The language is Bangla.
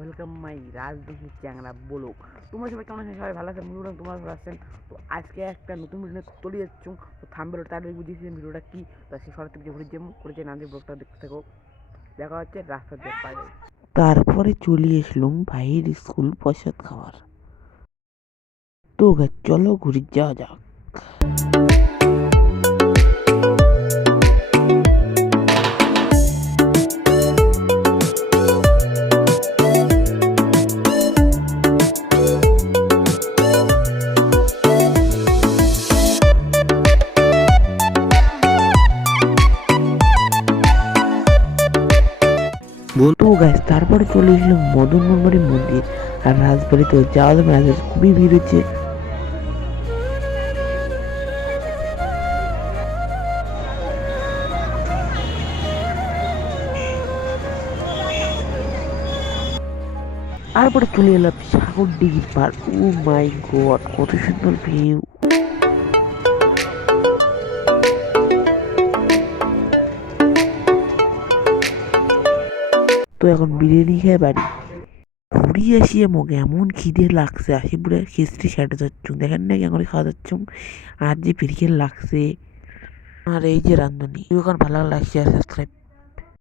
ওয়েলকাম মাই রাজদোষী চ্যাংরা ব্লগ। তোমরা সবাই কেমন আছেন? সবাই ভালো আছেন? ভিডিওটা তোমরা ভালো আছেন? তো আজকে একটা নতুন ভিডিও চলে যাচ্ছ। তো থাম্বনেল তাড়াতাড়ি বুঝিয়েছিলেন ভিডিওটা কি, তো সেই শরৎ থেকে ঘুরে যেমন করেছে নান্দি ব্লগটা দেখতে থাকো। দেখা হচ্ছে রাস্তার দিয়ে পায়ে। তারপরে চলে এসলাম ভাইয়ের স্কুল প্রসাদ খাওয়ার। তো চলো ঘুরে যাওয়া যাক। বলতো গাছ তারপরে চলে এসলাম মদন মোহনবাড়ির মন্দির। আর রাজবাড়িতে যাওয়া যাবে আজ খুবই ভিড় হচ্ছে। তারপরে চলে এলাম সাগর দিঘির পার। ও মাই গড, কত সুন্দর ভিউ। তো এখন বিরিয়ানি খেয়ে বাড়ি ঘুরি আসিয়ে মগে এমন খিদে লাগছে, আসি পুরো খিস্তি সেটে যাচ্ছ, দেখেন না কেমন খাওয়া যাচ্ছ। আর যে ফিরকেল লাগছে। আর এই যে রান্ধনি, এখন ভালো লাগছে। আর সাবস্ক্রাইব।